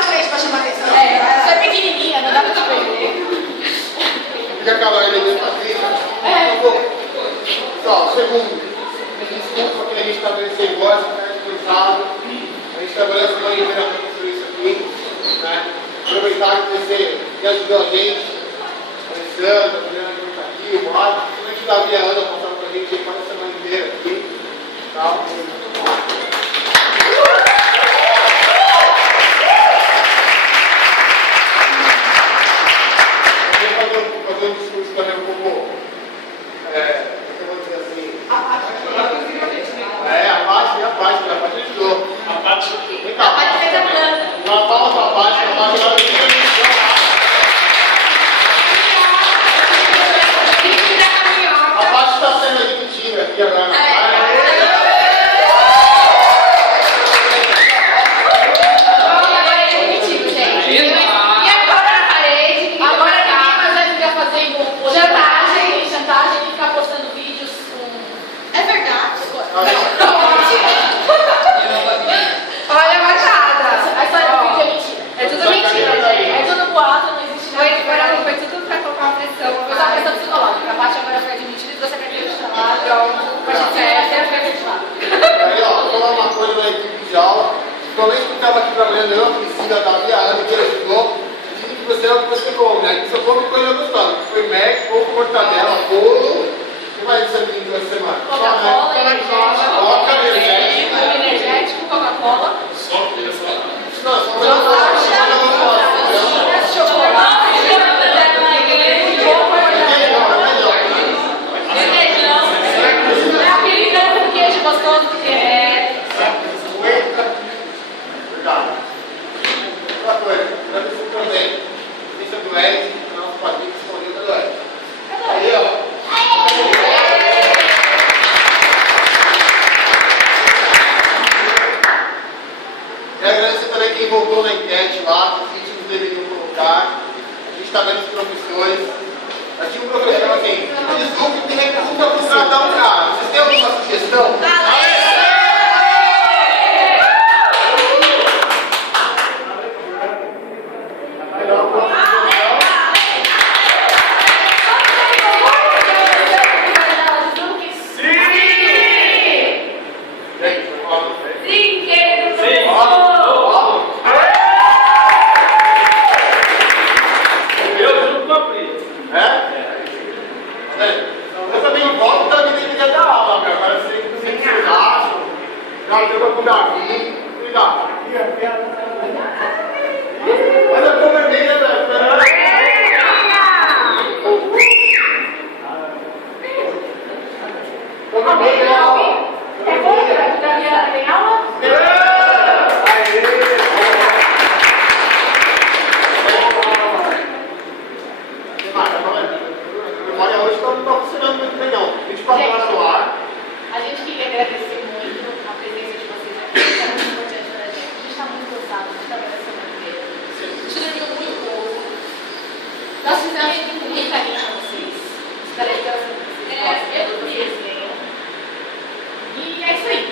na frente pra chamar atenção. Você é pequenininha, não dá pra te perder. Fica calado ali dentro da ficha. Só, segundo. Desculpa que a gente estabeleceu igual, ficar descansado. A gente trabalhou a semana inteira sobre isso aqui. Né? Aproveitar que você ajudou a gente. Alessandra, a Juliana que está aqui, o Mário. Principalmente o Davi e a Ana passaram com a gente aí quase a semana inteira aqui. Tá? Fazer um discurso também um pouco, eu vou dizer assim, a parte ajudou. A parte fez a planta. Uma palma para a parte agora a parte está sendo admitida aqui agora. Chantagem e ficar postando vídeos com... É verdade? Olha a baixada. A história do vídeo é mentira. É tudo mentira, gente. É tudo boato, não existe nada. Foi tudo pra colocar uma pressão. Foi só pressão psicológica. A parte agora foi admitida e trouxe a carteira de trabalho. A gente é acreditado. Aí, ó, vou falar uma coisa da equipe de aula. Principalmente que estava aqui trabalhando, eu, a Priscila, a Davi, a Ana, que ajudou. Dizem que você é o que você come, né? Que só come coisa gostosa. Foi Mac, pouco mortadela, bolo. O que mais você viu em 2 semanas? Coca-Cola, Coca-Cola, energético, Coca-Cola. Só comida salada. não, só coisa gostosa. Chocolate. Aquele tanto de queijo gostoso que é. Obrigado. Outra coisa, deve ser também. Lista do Ed, nosso padrinho disponível do Ed. Aí, ó. E agradecer também quem voltou na enquete lá, os vídeos deveriam colocar. A gente está vendo os professores. Eu tinha um professor assim, desculpe que recusa para contratar um cara. Vocês têm alguma sugestão? Eu também volto da vida que ia dar aula, meu. Agora sei que vocês acham. Já deu com o Davi. Cuidado. Olha a cor vermelha, velho. É contra? Davi tem aula? Olha, hoje não está funcionando muito bem, não. 24 horas no ar. A gente queria agradecer muito a presença de vocês aqui, que é muito importante para a gente. A gente está muito cansado, a gente trabalha a semana inteira. A gente dormiu muito pouco. Nós fizemos com muito carinho para vocês. Espero que elas eu dormi, eles venham. E é isso aí.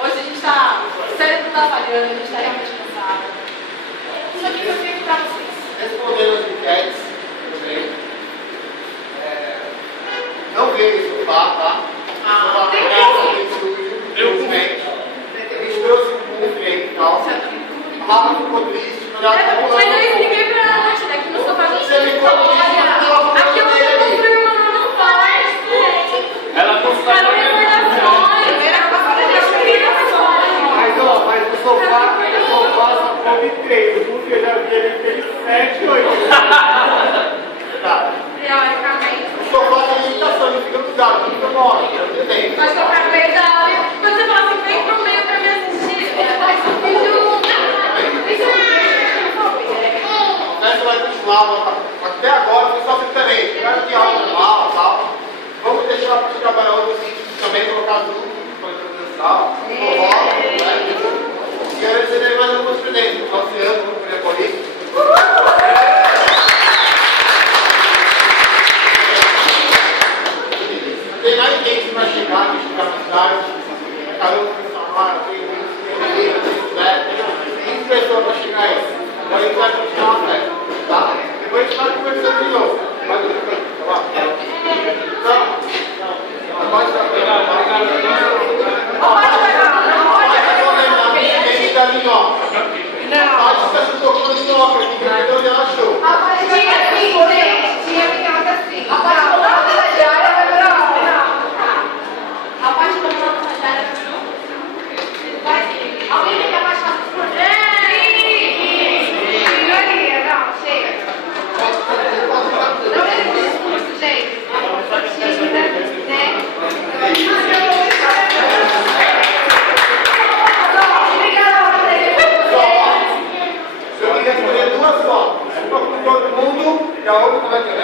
Hoje a gente está. O cérebro está falhando, a gente está realmente cansado. Isso aqui foi feito para vocês. Respondendo as enquetes também. Não veio o sofá, tá? tem infelizmente. A gente trouxe um buffet e tal. A Rafa ficou triste. Mas eu expliquei pra ela ontem, né? Que no sofá não Você tem ficou triste, história. Aqui você construiu uma não faz, né? Ela construiu Para recordações. Era pra fazer mas o sofá só come 3. O buffet já teve 7, 8. Tá. Teoricamente. O sofá tem limitação, ele fica cruzado, não fica mole. Mas tô pra verdade. Quando você fala assim, vem pro meio pra me assistir. Faz um vídeo. Essa vai continuar, até agora foi só sertanejo. Vai ter aula normal e tal. Vamos deixar para trabalhar outros vídeos também, colocar tudo para dançar. E agradecer mais alguns presentes. O Luciano, o Neapolito. Não tem mais ninguém que vai chegar, que chegar mais tarde. Cada um vai falar, tem 20 pessoas para chegar aí. E a outra, como é que é?